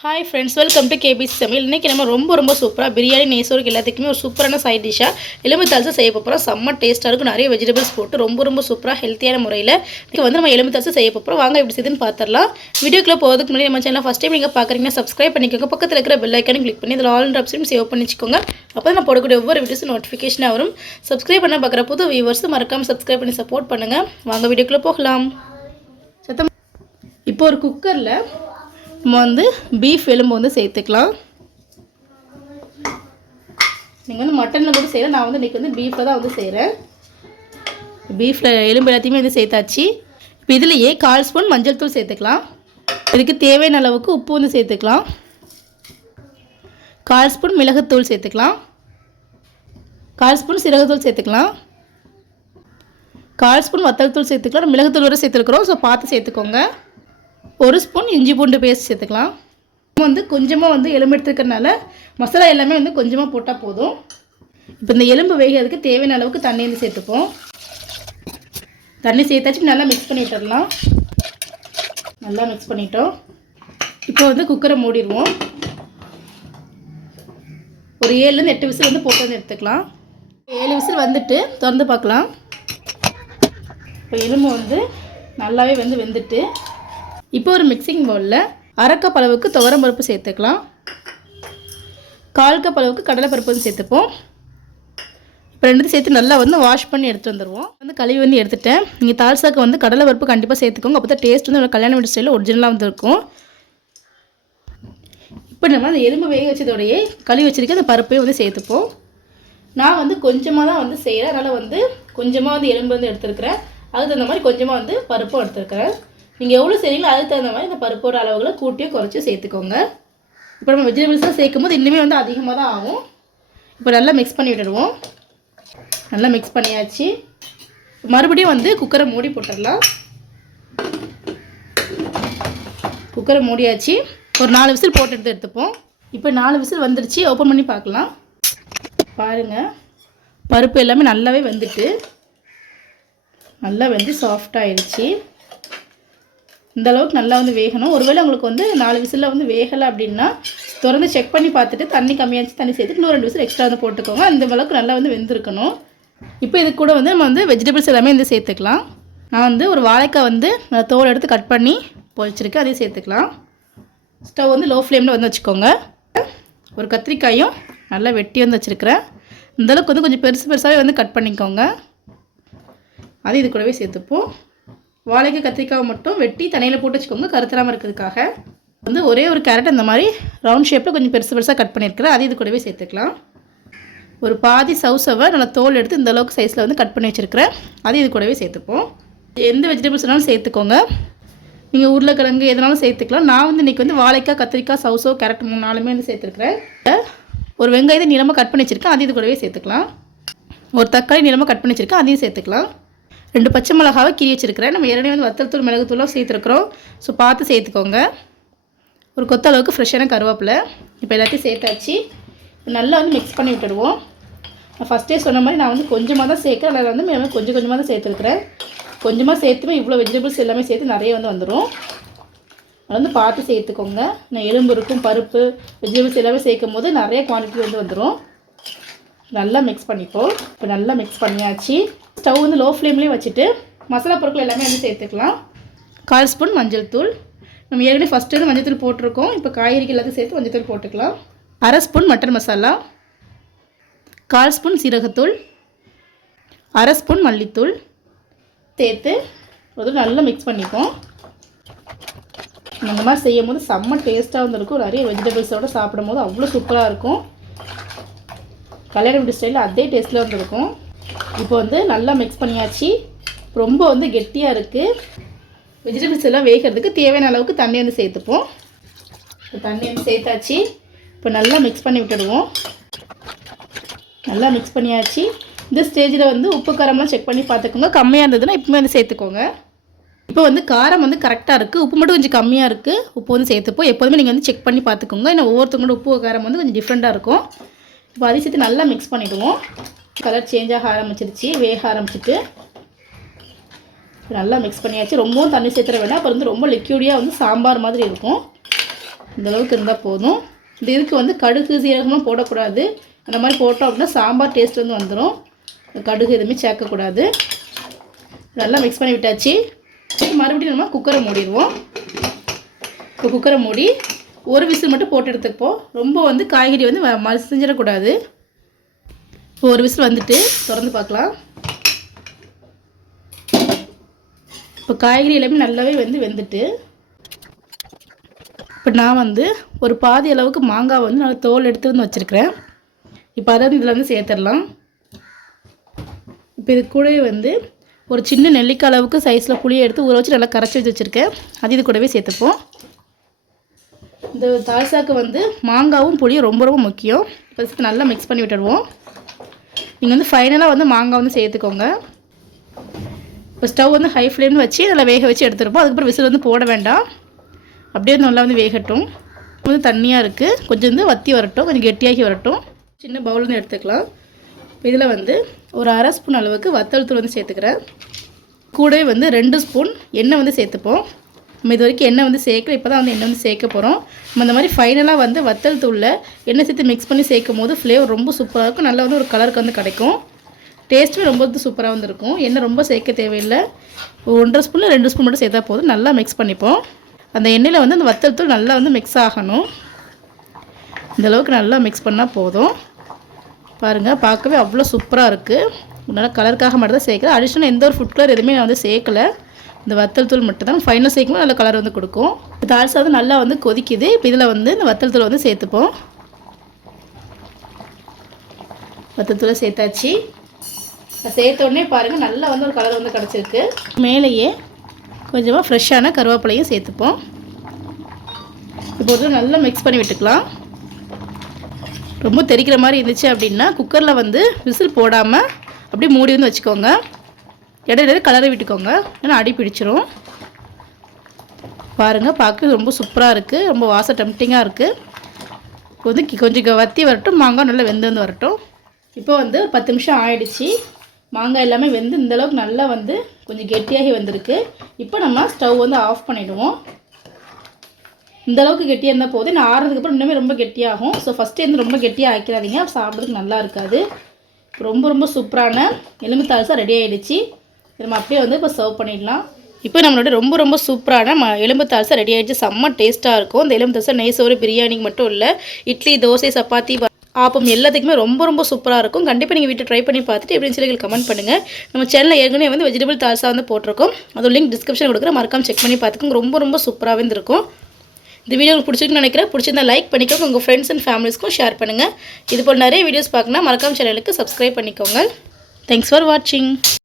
Hi friends welcome to KBC சமையல் இன்றைக்கி நம்ம ரொம்ப ரொம்ப சூப்பராக பிரியாணி நெய்சோருக்கு எல்லாத்துக்குமே ஒரு சூப்பரான சைட் டிஷ்ஷாக எலும்பு தால்சா செய்ய போகிறோம் செம்ம டேஸ்ட்டாக இருக்கும். நிறைய வெஜிடபிள்ஸ் போட்டு ரொம்ப ரொம்ப சூப்பராக ஹெல்த்தியான முறையில் இன்றைக்கி வந்து நம்ம எலும்பு தால்சா செய்ய போகிறோம் வாங்க எப்படி செய்யுதுன்னு பார்த்துடலாம் வீடியோக்குள்ளே போகிறதுக்கு முன்னாடி நம்ம சேனல் ஃபஸ்ட் டைம் நீங்கள் பார்க்குறீங்கன்னா சப்ஸ்கிரைப் பண்ணிக்கோங்க. பக்கத்தில் இருக்கிற பெல் ஐக்கானும் கிளிக் பண்ணி இதில் ஆல் ஆப்ஷனும் சேவ் பண்ணிச்சுக்கோங்க. அப்போ நான் போடக்கூடிய ஒவ்வொரு வீடியோஸும் நோட்டிஃபிகேஷனாக வரும். சப்ஸ்கிரைப் பண்ண பார்க்குற புது வியூவர்ஸும் மறக்காமல் சப்ஸ்கிரைப் பண்ணி சப்போர்ட் பண்ணுங்கள் வாங்க வீடியோக்குள்ளே போகலாம். சத்தம். இப்போ ஒரு குக்கரில் நம்ம வந்து பீஃப் எலும்பு வந்து சேர்த்துக்கலாம். நீங்கள் வந்து மட்டனில் கூட செய்கிறேன் நான் வந்து இன்றைக்கி வந்து பீஃபில் தான் வந்து செய்கிறேன் பீஃபில் எலும்பு எல்லாத்தையுமே வந்து சேர்த்தாச்சு. இப்போ இதுலேயே கால் ஸ்பூன் மஞ்சள் தூள் சேர்த்துக்கலாம். இதுக்கு தேவையான அளவுக்கு உப்பு வந்து சேர்த்துக்கலாம். கால் ஸ்பூன் மிளகுத்தூள் சேர்த்துக்கலாம். கால் ஸ்பூன் சீரகத்தூள் சேர்த்துக்கலாம். கால் ஸ்பூன் வத்தல் தூள் சேர்த்துக்கலாம். மிளகுத்தூள் வரை சேர்த்துருக்குறோம். ஸோ பார்த்து சேர்த்துக்கோங்க. ஒரு ஸ்பூன் இஞ்சி பூண்டு பேஸ்ட் சேர்த்துக்கலாம். வந்து கொஞ்சமாக வந்து எலும்பு எடுத்துருக்கறனால மசாலா எல்லாமே வந்து கொஞ்சமாக போட்டால் போதும். இப்போ இந்த எலும்பு வேகிறதுக்கு தேவையான அளவுக்கு தண்ணி வந்து சேர்த்துப்போம். தண்ணி சேர்த்தாச்சு நல்லா மிக்ஸ் பண்ணி விட்டுடலாம் நல்லா மிக்ஸ் பண்ணிட்டோம். இப்போ வந்து குக்கரை மூடிடுவோம். ஒரு ஏழுலேருந்து எட்டு விசில் வந்து போட்டு வந்து எடுத்துக்கலாம். ஏழு விசில் வந்துட்டு திறந்து பார்க்கலாம். இப்போ எலும்பு வந்து நல்லாவே வந்து வெந்துட்டு இப்போ ஒரு மிக்சிங் பவுலில் அரை கப் அளவுக்கு துவரம் பருப்பு சேர்த்துக்கலாம். கால் கப் அளவுக்கு கடலைப்பருப்பு வந்து சேர்த்துப்போம். இப்போ ரெண்டு சேர்த்து நல்லா வந்து வாஷ் பண்ணி எடுத்துகிட்டு வந்துடுவோம் வந்து கழுவி வந்து எடுத்துட்டேன். நீங்கள் தால்சாக்கு வந்து கடலை பருப்பு கண்டிப்பாக சேர்த்துக்கோங்க. அப்போ தான் டேஸ்ட் வந்து கல்யாண வீட்டு ஸ்டைலில் ஒரிஜினலாக வந்துருக்கும். இப்போ நம்ம அந்த எலும்பு வேக வச்சதோடையே கழுவி வச்சிருக்க அந்த பருப்பையும் வந்து சேர்த்துப்போம். நான் வந்து கொஞ்சமாக தான் வந்து செய்கிறேன் அதனால் வந்து கொஞ்சமாக வந்து எலும்பு வந்து எடுத்துருக்கிறேன். அதுக்கு தகுந்த மாதிரி கொஞ்சமாக வந்து பருப்பும் எடுத்துருக்கிறேன். நீங்கள் எவ்வளோ செய்கிறீங்களோ அதுக்கு தகுந்த மாதிரி இந்த பருப்போட அளவுகளை கூட்டியோ குறைச்சி சேர்த்துக்கோங்க. இப்போ நம்ம வெஜிடபிள்ஸ்லாம் சேர்க்கும் போது இன்னுமே வந்து அதிகமாக தான் ஆகும். இப்போ நல்லா மிக்ஸ் பண்ணி விட்டுடுவோம். நல்லா மிக்ஸ் பண்ணியாச்சு. மறுபடியும் வந்து குக்கரை மூடி போட்டுடலாம். குக்கரை மூடியாச்சு. ஒரு நாலு விசில் போட்டு எடுத்து எடுத்துப்போம். இப்போ நாலு விசில் வந்துடுச்சு ஓப்பன் பண்ணி பார்க்கலாம். பாருங்கள் பருப்பு எல்லாமே நல்லாவே வெந்துட்டு நல்லா வந்து சாஃப்டாகிடுச்சு இந்த அளவுக்கு நல்லா வந்து வேகணும். ஒருவேளை உங்களுக்கு வந்து நாலு விசிலில் வந்து வேகலை அப்படின்னா திறந்து செக் பண்ணி பார்த்துட்டு தண்ணி கம்மியாச்சு தண்ணி சேர்த்துட்டு இன்னும் ரெண்டு விசில் எக்ஸ்ட்ரா வந்து போட்டுக்கோங்க. அந்த அளவுக்கு நல்லா வந்து வெந்திருக்கணும். இப்போ இது கூட வந்து நம்ம வந்து வெஜிடபிள்ஸ் எல்லாமே வந்து சேர்த்துக்கலாம். நான் வந்து ஒரு வாழைக்காய் வந்து தோல் எடுத்து கட் பண்ணி பொழிச்சிருக்கேன் அதையும் சேர்த்துக்கலாம். ஸ்டவ் வந்து லோ ஃப்ளேமில் வந்து வச்சுக்கோங்க. ஒரு கத்திரிக்காயும் நல்லா வெட்டி வந்து வச்சுருக்கிறேன். இந்தளவுக்கு வந்து கொஞ்சம் பெருசு பெருசாகவே வந்து கட் பண்ணிக்கோங்க. அது இது கூடவே சேர்த்துப்போம். வாழைக்கு கத்திரிக்காய் மட்டும் வெட்டி தனியில் போட்டு வச்சுக்கோங்க கருத்தராமல் இருக்கிறதுக்காக. வந்து ஒரே ஒரு கேரட் அந்த மாதிரி ரவுண்ட் ஷேப்பில் கொஞ்சம் பெருசு பெருசாக கட் பண்ணியிருக்கிறேன். அது இது கூடவே சேர்த்துக்கலாம். ஒரு பாதி சவுசவை நல்லா தோல் எடுத்து இந்த அளவுக்கு சைஸில் வந்து கட் பண்ணி வச்சுருக்கிறேன். அது இது கூடவே சேர்த்துப்போம். எந்த வெஜிடபிள்ஸ் வேணாலும் சேர்த்துக்கோங்க. நீங்கள் உருளைக்கிழங்கு எதனாலும் சேர்த்துக்கலாம். நான் வந்து இன்றைக்கி வந்து வாழைக்காய் கத்திரிக்காய் சவுசோ கேரட் மூணு நாலுமே வந்து சேர்த்துருக்குறேன். ஒரு வெங்காயத்தை நீளமாக கட் பண்ணி வச்சுருக்கேன். அது இது கூடவே சேர்த்துக்கலாம். ஒரு தக்காளி நீளமாக கட் பண்ணி வச்சுருக்கேன். அதையும் சேர்த்துக்கலாம். ரெண்டு பச்சை மிளகாவை கீறி வச்சுருக்கிறேன். நம்ம ஏற்கனவே வந்து வத்தல் தூள் மிளகுத்தூளும் சேர்த்துருக்குறோம். ஸோ பார்த்து சேர்த்துக்கோங்க. ஒரு கொத்த அளவுக்கு ஃப்ரெஷ்ஷான கருவேப்பிலை. இப்போ எல்லாத்தையும் சேர்த்தாச்சு. நல்லா வந்து மிக்ஸ் பண்ணி விட்டுடுவோம். நான் ஃபஸ்ட்டே சொன்ன மாதிரி நான் வந்து கொஞ்சமாக தான் சேர்க்குறேன். அதில் வந்து எல்லாமே கொஞ்சம் கொஞ்சமாக தான் சேர்த்துருக்குறேன். கொஞ்சமாக சேர்த்துமே இவ்வளோ வெஜிடபிள்ஸ் எல்லாமே சேர்த்து நிறைய வந்து வந்துடும் அதை வந்து பார்த்து சேர்த்துக்கோங்க. நான் எலும்பு இருக்கும் பருப்பு வெஜிடபிள்ஸ் எல்லாமே சேர்க்கும் போது நிறைய குவான்டிட்டி வந்து வந்துடும் நல்லா மிக்ஸ் பண்ணிப்போம். இப்போ நல்லா மிக்ஸ் பண்ணியாச்சு. ஸ்டவ் வந்து லோ ஃப்ளேம்லேயே வச்சுட்டு மசாலா பொருட்கள் எல்லாமே வந்து சேர்த்துக்கலாம். கால் ஸ்பூன் மஞ்சள் தூள். நம்ம ஏற்கனவே ஃபஸ்ட்டு வந்து மஞ்சள் தூள் போட்டிருக்கோம். இப்போ காய்கறிக்கு எல்லாத்தையும் சேர்த்து மஞ்சள் தூள் போட்டுக்கலாம். அரை ஸ்பூன் மட்டன் மசாலா. கால் ஸ்பூன் சீரகத்தூள். அரை ஸ்பூன் மல்லித்தூள். சேர்த்து ஒரு நல்லா மிக்ஸ் பண்ணிப்போம். இந்த மாதிரி செய்யும் போது செம்ம டேஸ்ட்டாக வந்துருக்கும். நிறைய வெஜிடபிள்ஸோடு சாப்பிடும் போது அவ்வளோ சூப்பராக இருக்கும். கல்யாண வீட்டு ஸ்டைலில் அதே டேஸ்ட்டில் வந்துருக்கும். இப்போ வந்து நல்லா மிக்ஸ் பண்ணியாச்சு. ரொம்ப வந்து கெட்டியாக இருக்குது வெஜிடபிள்ஸ் எல்லாம் வேகிறதுக்கு தேவையான அளவுக்கு தண்ணி வந்து சேர்த்துப்போம். இப்போ தண்ணி வந்து சேர்த்தாச்சு. இப்போ நல்லா மிக்ஸ் பண்ணி விட்டுடுவோம். நல்லா மிக்ஸ் பண்ணியாச்சு. இந்த ஸ்டேஜில் வந்து உப்பு காரம்லாம் செக் பண்ணி பார்த்துக்கோங்க. கம்மியாக இருந்ததுன்னா இப்போமே வந்து சேர்த்துக்கோங்க. இப்போ வந்து காரம் வந்து கரெக்டாக இருக்குது உப்பு மட்டும் கொஞ்சம் கம்மியாக இருக்குது உப்பு வந்து சேர்த்துப்போம். எப்போதுமே நீங்கள் வந்து செக் பண்ணி பார்த்துக்கோங்க. ஏன்னா ஒவ்வொருத்தவங்களோட உப்பு காரம் வந்து கொஞ்சம் டிஃப்ரெண்ட்டாக இருக்கும். இப்போ அதையும் சேர்த்து நல்லா மிக்ஸ் பண்ணிவிடுவோம் கலர் சேஞ்ச் ஆக ஆரம்பிச்சிருச்சு வேக ஆரம்பிச்சிட்டு. நல்லா மிக்ஸ் பண்ணியாச்சு. ரொம்பவும் தண்ணி சேர்த்துற வேண்டாம். அப்புறம் வந்து ரொம்ப லிக்யூடியாக வந்து சாம்பார் மாதிரி இருக்கும். இந்தளவுக்கு இருந்தால் போதும். இந்த இதுக்கு வந்து கடுகு சீரகமும் போடக்கூடாது. அந்த மாதிரி போட்டோம் அப்படின்னா சாம்பார் டேஸ்ட் வந்து வந்துடும் கடுகு எதுவுமே சேர்க்கக்கூடாது. நல்லா மிக்ஸ் பண்ணி விட்டாச்சு. மறுபடியும் நம்ம குக்கரை மூடிடுவோம். இப்போ குக்கரை மூடி ஒரு விசில் மட்டும் போட்டு எடுத்துப்போம். ரொம்ப வந்து காய்கறி வந்து ம- மசிஞ்சிடக்கூடாது. ஒரு விசில் வந்துட்டு திறந்து பார்க்கலாம். இப்போ காய்கறி எல்லாமே நல்லாவே வந்து வெந்துட்டு இப்போ நான் வந்து ஒரு பாதி அளவுக்கு மாங்காய் வந்து நல்லா தோல் எடுத்து வந்து வச்சுருக்கிறேன். இப்போ அதை வந்து இதில் வந்து சேர்த்துடலாம். இப்போ இது கூடவே வந்து ஒரு சின்ன நெல்லிக்காய் அளவுக்கு சைஸில் புளியை எடுத்து ஊற வச்சு நல்லா கரைச்சி வச்சு வச்சுருக்கேன். அது இது கூடவே சேர்த்துப்போம். இந்த தால்சாக்கு வந்து மாங்காவும் புளியும் ரொம்ப ரொம்ப முக்கியம். ஃபஸ்ட்டு நல்லா மிக்ஸ் பண்ணி விட்டுடுவோம். நீங்கள் வந்து ஃபைனலாக வந்து மாங்காய் வந்து சேர்த்துக்கோங்க. இப்போ ஸ்டவ் வந்து ஹை ஃப்ளேம்னு வச்சு நல்லா வேக வச்சு எடுத்துருப்போம். அதுக்கப்புறம் விசில் வந்து போட வேண்டாம். அப்படியே நல்லா வந்து வேகட்டும். வந்து தண்ணியாக இருக்குது கொஞ்சம் வந்து வத்தி வரட்டும். கொஞ்சம் கெட்டியாகி வரட்டும். சின்ன பவுல் வந்து எடுத்துக்கலாம். இதில் வந்து ஒரு அரை ஸ்பூன் அளவுக்கு வத்தல் தூள் வந்து சேர்த்துக்கிறேன். கூடவே வந்து ரெண்டு ஸ்பூன் எண்ணெய் வந்து சேர்த்துப்போம். நம்ம இது வரைக்கும் எண்ணெய் வந்து சேர்க்கல இப்போ தான் வந்து எண்ணெய் வந்து சேர்க்க போகிறோம் நம்ம இந்த மாதிரி ஃபைனலாக வந்து வத்தல் தூளில் எண்ணெய் சேர்த்து மிக்ஸ் பண்ணி சேர்க்கும் போது ஃப்ளேவர் ரொம்ப சூப்பராக இருக்கும். நல்லா வந்து ஒரு கலருக்கு வந்து கிடைக்கும். டேஸ்ட்டுமே ரொம்ப வந்து சூப்பராக வந்துருக்கும் எண்ணெய் ரொம்ப சேர்க்க தேவையில்லை. ஒன்றரை ஸ்பூனில் ரெண்டு ஸ்பூன் மட்டும் சேர்த்தா போதும். நல்லா மிக்ஸ் பண்ணிப்போம். அந்த எண்ணெயில் வந்து அந்த வத்தல் தூள் நல்லா வந்து மிக்ஸ் ஆகணும். இந்தளவுக்கு நல்லா மிக்ஸ் பண்ணால் போதும். பாருங்கள் பார்க்கவே அவ்வளோ சூப்பராக இருக்குது நல்லா கலருக்காக மட்டும் தான் சேர்க்குறேன் அடிஷ்னல் எந்த ஒரு ஃபுட் கலர் எதுவுமே நான் வந்து சேர்க்கலை. இந்த வத்தல் தூள் மட்டும் தான் ஃபைனல் சேர்க்கும்போது நல்ல கலர் வந்து கொடுக்கும். தால்சா வந்து நல்லா வந்து கொதிக்குது. இப்போ இதில் வந்து இந்த வத்தல் தூள் வந்து சேர்த்துப்போம். வத்தல் தூளை சேர்த்தாச்சு. சேர்த்த உடனே பாருங்கள் நல்லா வந்து ஒரு கலர் வந்து கிடச்சிருக்கு. மேலேயே கொஞ்சமாக ஃப்ரெஷ்ஷான கருவேப்பிலையும் சேர்த்துப்போம். இப்போ ஒரு நல்லா மிக்ஸ் பண்ணி விட்டுக்கலாம். ரொம்ப தெறிக்கிற மாதிரி இருந்துச்சு அப்படின்னா குக்கரில் வந்து விசில் போடாமல் அப்படியே மூடி வந்து வச்சுக்கோங்க. இடையில கலரை விட்டுக்கோங்க. ஏன்னா அடி பிடிச்சிரும். பாருங்கள் பார்க்க ரொம்ப சூப்பராக இருக்குது ரொம்ப வாச டெம்டிங்காக இருக்குது இப்போ வந்து கி- கொஞ்சம் க- வத்தி வரட்டும். மாங்காய் நல்லா வெந்து வந்து வரட்டும். இப்போ வந்து பத்து நிமிஷம் ஆயிடுச்சு. மாங்காய் எல்லாமே வெந்து இந்தளவுக்கு நல்லா வந்து கொஞ்சம் கெட்டியாகி வந்திருக்கு. இப்போ நம்ம ஸ்டவ் வந்து ஆஃப் பண்ணிவிடுவோம் இந்த அளவுக்கு கெட்டியாக இருந்தால் போதும். நான் ஆறுறதுக்கு அப்புறம் இன்னுமே ரொம்ப கெட்டியாகும். ஸோ ஃபஸ்ட்டு வந்து ரொம்ப கெட்டியாக ஆக்கிடாதீங்க. சாப்பிட்றதுக்கு நல்லா இருக்காது. ரொம்ப ரொம்ப சூப்பரான எலும்பு ரெடி ஆகிடுச்சி நம்ம அப்படியே வந்து இப்போ சர்வ் பண்ணிடலாம். இப்போ நம்மளோட ரொம்ப ரொம்ப சூப்பரான ம எலும்பு தால்சா ரெடி ஆகிடுச்சு செம்ம டேஸ்ட்டாக இருக்கும். இந்த எலும்பு தால்சா நெய் சோறு பிரியாணிக்கு மட்டும் இல்லை இட்லி தோசை சப்பாத்தி ஆப்பம் எல்லாத்துக்குமே ரொம்ப ரொம்ப சூப்பராக இருக்கும். கண்டிப்பாக நீங்கள் வீட்டை ட்ரை பண்ணி பார்த்துட்டு எப்படின்னு சொல்லி கமெண்ட் பண்ணுங்கள் நம்ம சேனலில் ஏற்கனவே வந்து வெஜிடபிள் தால்சா வந்து போட்டிருக்கோம். அதோட லிங்க் டிஸ்கிரிப்ஷன் கொடுக்குறேன். மறக்காம செக் பண்ணி பார்த்துக்கோங்க. ரொம்ப ரொம்ப சூப்பராகவே இருந்திருக்கும். இந்த வீடியோ உங்களுக்கு பிடிச்சிருக்குன்னு நினைக்கிறேன். பிடிச்சிருந்தா லைக் பண்ணிக்கோங்க. உங்கள் ஃப்ரெண்ட்ஸ் அண்ட் ஃபேமிலிஸ்க்கும் ஷேர் பண்ணுங்கள் இது போல் நிறைய வீடியோஸ் பார்க்கணும் மறக்காம சேனலுக்கு சப்ஸ்கிரைப் பண்ணிக்கோங்க. தேங்க்ஸ் ஃபார் வாட்சிங்